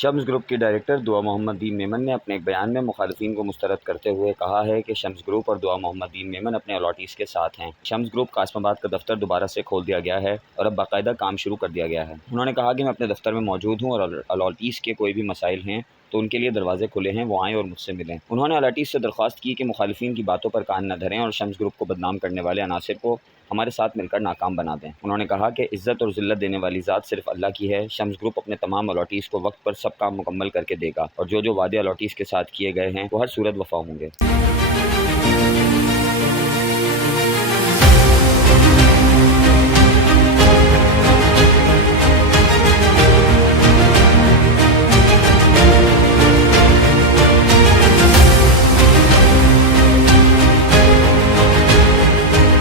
Shams group की director दुआ मोहम्मद दीन मेमन ने अपने एक बयान में मुखालिफिन को मुस्तरद करते हुए कहा है कि शम्स ग्रुप और दुआ मोहम्मद दीन मेमन अपने अलॉटीज़ के साथ हैं। शम्स ग्रुप कासमाबाद का दफ्तर दोबारा से खोल दिया गया है और अब बाकायदा काम शुरू कर दिया गया है। उन्होंने कहा कि मैं अपने दफ्तर में मौजूद हूँ और अलॉटीज़ के कोई भी मसाइल हैं तो उनके लिए दरवाजे खुले हैं, वो आएँ और मुझसे मिलें। उन्होंने अलॉटीज़ से दरख्वास्त की कि मुखालिफिन की बातों पर कान न धरें और शम्स ग्रुप को बदनाम करने वाले अनासिर को हमारे साथ मिलकर नाकाम बना दें। उन्होंने कहा कि इज़्ज़त और ज़िल्लत देने वाली ज़ात सिर्फ अल्लाह की है। शम्स ग्रुप अपने तमाम अलॉटीज़ को वक्त पर सब काम मुकम्मल करके देगा और जो वादे अलॉटीज़ के साथ किए गए हैं वो हर सूरत वफ़ा होंगे।